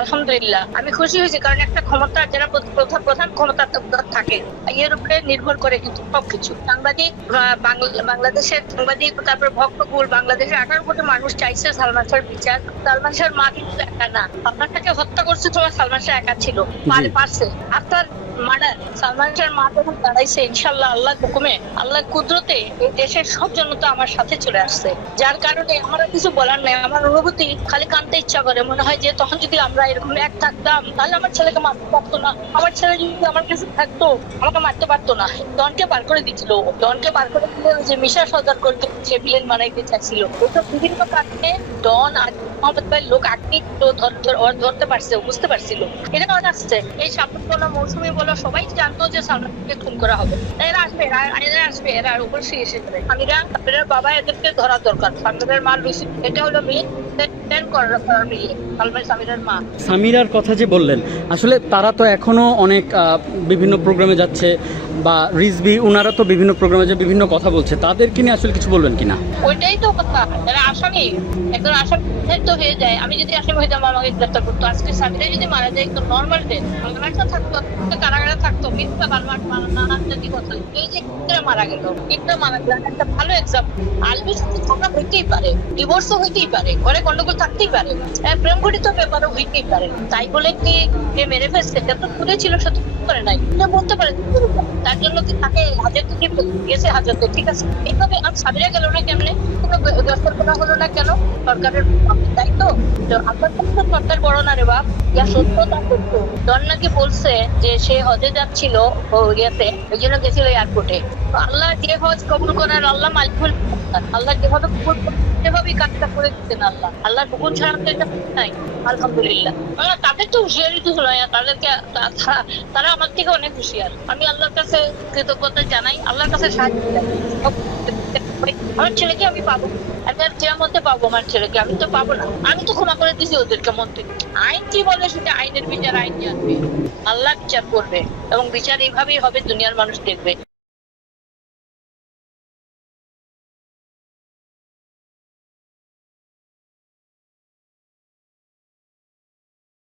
আলহামদুলিল্লাহ আমি খুশি হয়েছি, কারণ একটা ক্ষমতা যারা প্রধান ক্ষমতা থাকে এর উপরে নির্ভর করে কিন্তু সবকিছু। সাংবাদিক, বাংলাদেশের সাংবাদিক, তারপর ভক্তকুল, বাংলাদেশের 18 কোটি মানুষ চাইছে সালমান শাহর বিচার। সালমান শাহর মা কিন্তু একা না, সালমান শাহকে হত্যা করছে তো সালমান শাহ একা ছিল, পারছে। আপনার মার্ডার সালমান শাহর মা যখন দাঁড়াইছে, ইনশাল্লাহ আল্লাহর হুকুমে, আল্লাহর কুদরতে এই দেশের সব জনতা আমার সাথে চলে আসছে, যার কারণে আমার কিছু বলার নেই। আমার অনুভূতি খালি কানতে ইচ্ছা করে, মনে হয় যে তখন যদি আমরা এরকম এক থাকতাম তাহলে আমার ছেলেকে মারতে পারতো না, আমার ছেলে যদি আমার কাছে থাকতো আমাকে মারতে পারতো না। ডনকে বার করে দিচ্ছিল, ডনকে বার করে দিলে যে মিশা সর্দার করতে সে ভিলেন বানাইতে চাইছিল। ওইসব বিভিন্ন কারণে ডন আর মোহাম্মদ ভাই লোক আগে ধরতে পারছে, বুঝতে পারছিল। এটা কারণ আসছে এই সাপোর্ট বলো, মৌসুমী বলো, সবাই জানতো যে সালমানকে খুন করা হবে। এরা আসবে এরা অবশ্যই এসে যাবে। আমিরা বাবা এদেরকে ধরা দরকার। সালমানের মা লুসি, এটা হলো মেয়ে সামিরার কথা যে বললেন, আসলে তারা তো এখনো অনেক বিভিন্ন প্রোগ্রামে যাচ্ছে, বা রিজভি ওনারা তো বিভিন্ন প্রোগ্রামে যে বিভিন্ন কথা বলছে, তাদেরকে নিয়ে আসলে কিছু বলবেন কিনা? ওইটাই তো কথা, যারা আসামি একজন আসামি তো হয়ে যায়। আমি যদি আসামি হইতাম আমাকে গ্রেফতার করতো। আজকে সামিরা যদি মারা যায় তো নর্মাল ডে থাকতো, কারাগারে থাকতো, মিথ্যা বালমাট নানান জাতি কথা। এই যে মারা গেল, একটা ভালো এক্সাম্পল। আলমির সাথে ঝগড়া হইতেই পারে, ডিভোর্সও হইতেই পারে, ঘরে গন্ডগোল থাকতেই পারে, প্রেম ঘটিত ব্যাপারও হইতেই পারে। তাই বলে কি মেরে ফেলছে, যত দূরে ছিল সত্য করে নাই বলতে পারে। তার জন্য কি তাকে হাজতে গেছে, হাজতে, ঠিক আছে। এইভাবে আর সাবিরা গেল না কেমনে, কোনো গ্রেফতার করা হলো না কেন? সরকারের দায়িত্ব। আপনার তো সরকার বড় না রে বাপ, যা সত্য তা সত্য। ডন নাকি বলছে যে সে হজে যাচ্ছিল ইয়েতে, ওই জন্য গেছিল এয়ারপোর্টে। আল্লাহ যে হজ কবুল করার আল্লাহ মালিকুল, আল্লাহ যেভাবে কবুল সেভাবেই কাজটা করে দিতেন আল্লাহ। আল্লাহর হুকুম ছাড়া তো এটা নাই। আলহামদুলিল্লাহ তাদের তো হুঁশিয়ারি তো হলো, তাদেরকে তারা আমার থেকে অনেক হুঁশিয়ার। আমি আল্লাহর কাছে কৃতজ্ঞতা জানাই, আল্লাহর কাছে সাহায্য চাই। আমার ছেলেকে আমি পাবো, একটা চেয়ার মধ্যে পাবো আমার ছেলেকে, আমি তো পাবো না। আমি তো ক্ষমা করে দিছি ওদেরকে মন থেকে। আইন কি বলে সেটা আইনের বিচার আইন জানবে, আল্লাহ বিচার করবে, এবং বিচার এইভাবেই হবে, দুনিয়ার মানুষ দেখবে।